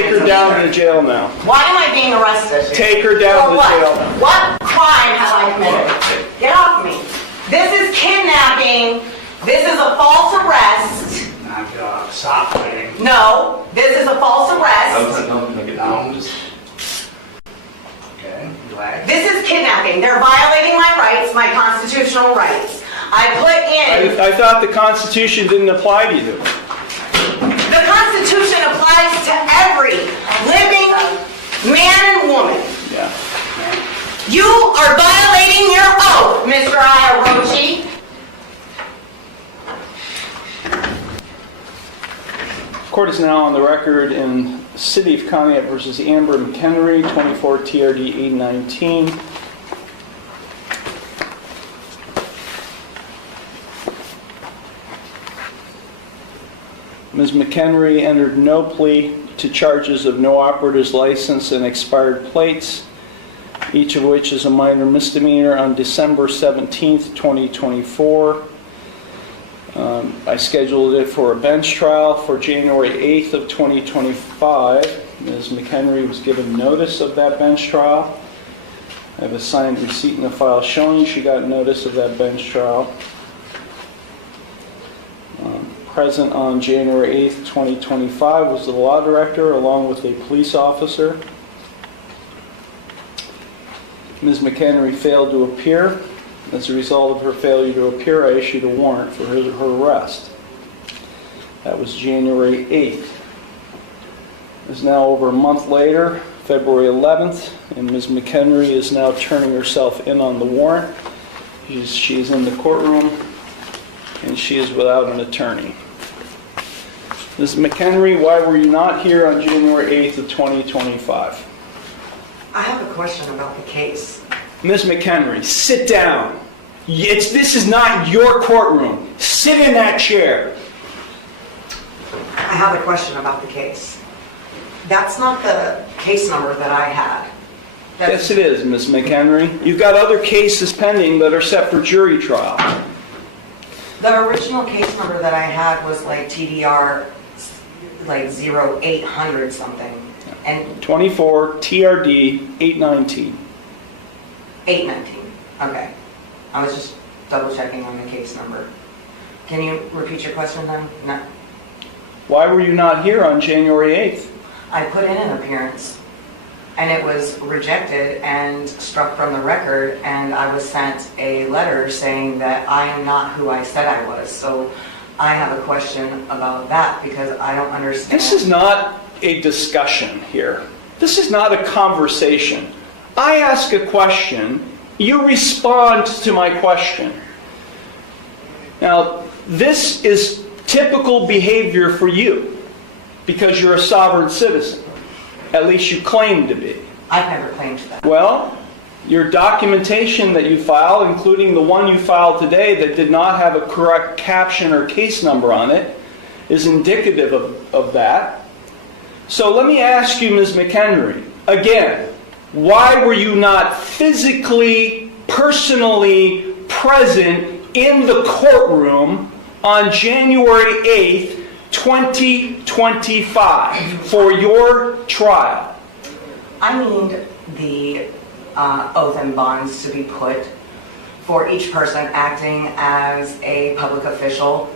Take her down to the jail now. Why am I being arrested? Take her down to the jail. What crime have I committed? Get off me. This is kidnapping. This is a false arrest. Stop fighting. No, this is a false arrest. No, just... Okay, relax. This is kidnapping. They're violating my rights, my constitutional rights. I put in... I thought the Constitution didn't apply to you. The Constitution applies to every living man and woman. Yeah. You are violating your oath, Mr. Iarochi. Court is now on the record in City of Conneaut versus Amber McHenry, 24 TRD 819. Ms. McHenry entered no plea to charges of no operator's license and expired plates, each of which is a minor misdemeanor, on December 17th, 2024. I scheduled it for a bench trial for January 8th of 2025. Ms. McHenry was given notice of that bench trial. I have a signed receipt in the file showing she got notice of that bench trial. Present on January 8th, 2025 was the law director along with a police officer. Ms. McHenry failed to appear. As a result of her failure to appear, I issued a warrant for her arrest. That was January 8th. It's now over a month later, February 11th, and Ms. McHenry is now turning herself in on the warrant. She is in the courtroom, and she is without an attorney. Ms. McHenry, why were you not here on January 8th of 2025? I have a question about the case. Ms. McHenry, sit down. This is not your courtroom. Sit in that chair. I have a question about the case. That's not the case number that I had. Yes, it is, Ms. McHenry. You've got other cases pending that are set for jury trial. The original case number that I had was like TDR, like 0800 something. And 24 TRD 819. 819. Okay. I was just double checking on the case number. Can you repeat your question then? No. Why were you not here on January 8th? I put in an appearance and it was rejected and struck from the record, and I was sent a letter saying that I am not who I said I was. So I have a question about that because I don't understand. This is not a discussion here. This is not a conversation. I ask a question, you respond to my question. Now, this is typical behavior for you because you're a sovereign citizen. At least you claim to be. I've never claimed that. Well, your documentation that you filed, including the one you filed today that did not have a correct caption or case number on it, is indicative of that. So let me ask you, Ms. McHenry, again, why were you not physically, personally present in the courtroom on January 8th, 2025 for your trial? I need the oath and bonds to be put for each person acting as a public official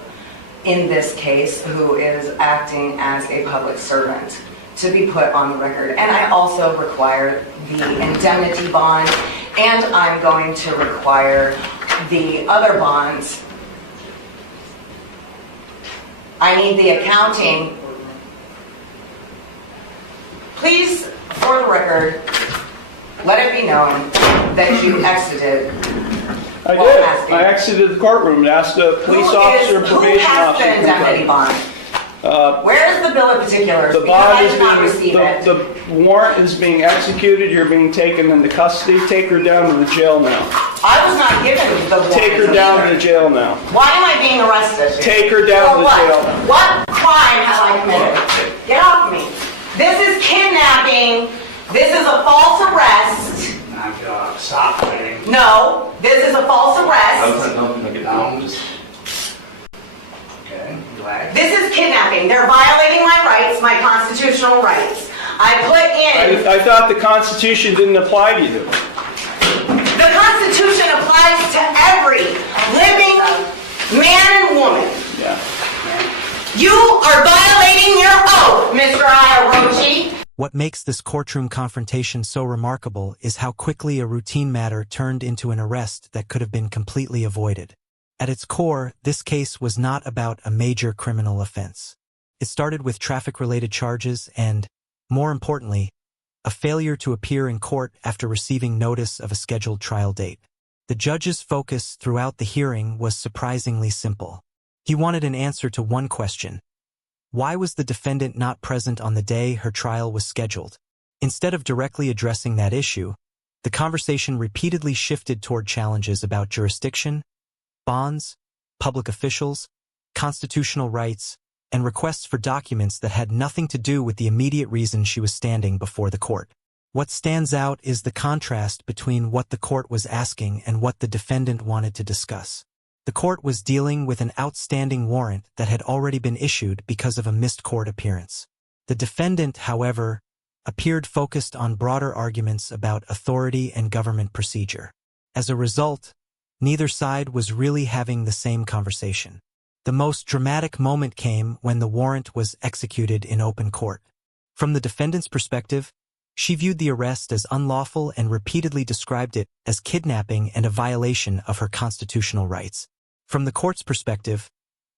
in this case who is acting as a public servant to be put on the record. And I also require the indemnity bond, and I'm going to require the other bonds. I need the accounting. Please, for the record, let it be known that you exited. I did. I exited the courtroom and asked a police officer and probation officer. Who has the indemnity bond? Where is the bill of particulars? The Because bond I is did not receive it. the warrant is being executed. You're being taken into custody. Take her down to the jail now. I was not given the warrant. Take her down to the jail now. Why am I being arrested? Take her down to the jail. What crime have I committed? Get off me. This is kidnapping. This is a false arrest. Stop fighting. No, this is a false arrest. No, just... Okay, relax. This is kidnapping. They're violating my rights, my constitutional rights. I put in, I thought the Constitution didn't apply to you. the Constitution applies to every living man and woman. Yeah. You are violating your oath, Mr. Iarochi. What makes this courtroom confrontation so remarkable is how quickly a routine matter turned into an arrest that could have been completely avoided. At its core, this case was not about a major criminal offense. It started with traffic-related charges and, more importantly, a failure to appear in court after receiving notice of a scheduled trial date. The judge's focus throughout the hearing was surprisingly simple. He wanted an answer to one question. Why was the defendant not present on the day her trial was scheduled? Instead of directly addressing that issue, the conversation repeatedly shifted toward challenges about jurisdiction, bonds, public officials, constitutional rights, and requests for documents that had nothing to do with the immediate reason she was standing before the court. What stands out is the contrast between what the court was asking and what the defendant wanted to discuss. The court was dealing with an outstanding warrant that had already been issued because of a missed court appearance. The defendant, however, appeared focused on broader arguments about authority and government procedure. As a result, neither side was really having the same conversation. The most dramatic moment came when the warrant was executed in open court. From the defendant's perspective, she viewed the arrest as unlawful and repeatedly described it as kidnapping and a violation of her constitutional rights. From the court's perspective,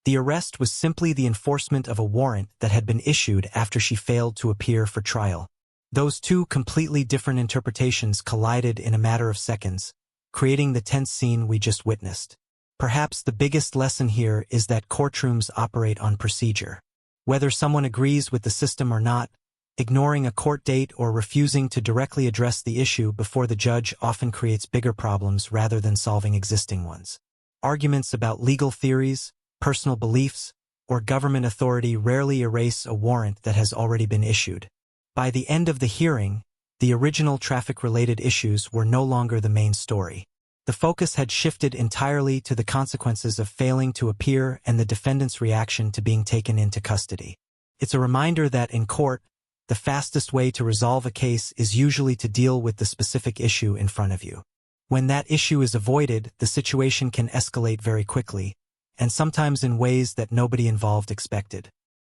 the arrest was simply the enforcement of a warrant that had been issued after she failed to appear for trial. Those two completely different interpretations collided in a matter of seconds, creating the tense scene we just witnessed. Perhaps the biggest lesson here is that courtrooms operate on procedure. Whether someone agrees with the system or not, ignoring a court date or refusing to directly address the issue before the judge often creates bigger problems rather than solving existing ones. Arguments about legal theories, personal beliefs, or government authority rarely erase a warrant that has already been issued. By the end of the hearing, the original traffic-related issues were no longer the main story. The focus had shifted entirely to the consequences of failing to appear and the defendant's reaction to being taken into custody. It's a reminder that in court, the fastest way to resolve a case is usually to deal with the specific issue in front of you. When that issue is avoided, the situation can escalate very quickly, and sometimes in ways that nobody involved expected.